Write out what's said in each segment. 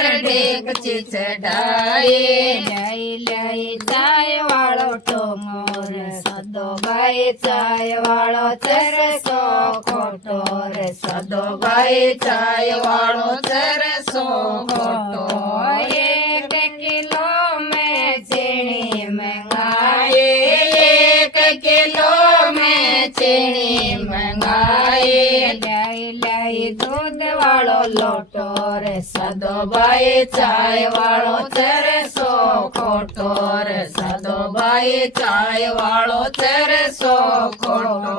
ઉપર ઢેકચી ચઢાયે લઈ લઈ ચાય વાળો ટોંગોર સદોભાઈ ચાય વાળો ચરસો ખોટો રે સદોભાઈ ચાય વાળો ચરસો ખોટો 1 કિલો મેં ચીણી મંગાઈ 1 કિલો મેં ચીણી મંગાઈ લઈ લઈ દૂધ વાળો લોટો રે સદોભાઈ ચાય વાળો ચરસો ખોટો રે સદોભાઈ ચાય વાળો ચરસો ખોટો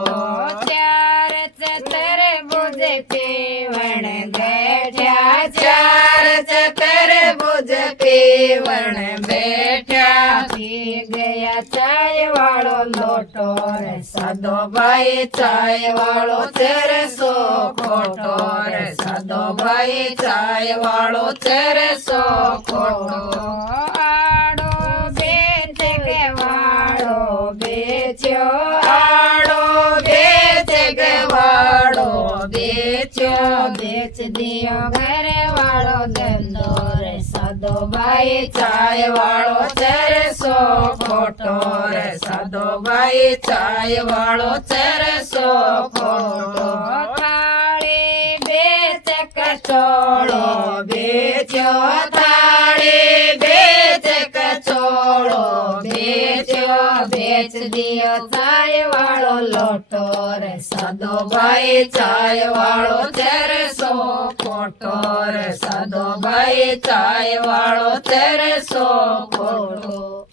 ચાર ચતર બુજ પીવણ બેઠ્યા ચાર ચતર ભુજ પીવણ બેઠ્યા પી ગયા ચાય વાળો લોટો રે સદોભાઈ ચાય વાળો ચરસો ખોટો રે સદોભાઈ ચાય વાળો ચરસો ખોટો આડો બેચ કે વાળો બેચ્યો આડો બેચ ગવાડો બેચ્યો બેચ દિયો ઘરે વાળો ધંધો રે સદોભાઈ ચાય વાળો ચરસો ખોટો રે સદોભાઈ ચાય વાળો ચરસો ખોટો થાળી બેચ કચોળો બેચ્યો થાળી બેચ કચોળો બેચ્યો બેચ દિયો ચાય વાળો લોટો રે સદોભાઈ ચાય વાળો ચરસો ખોટો રે સદોભાઈ ચાય વાળો ચરસો ખોટો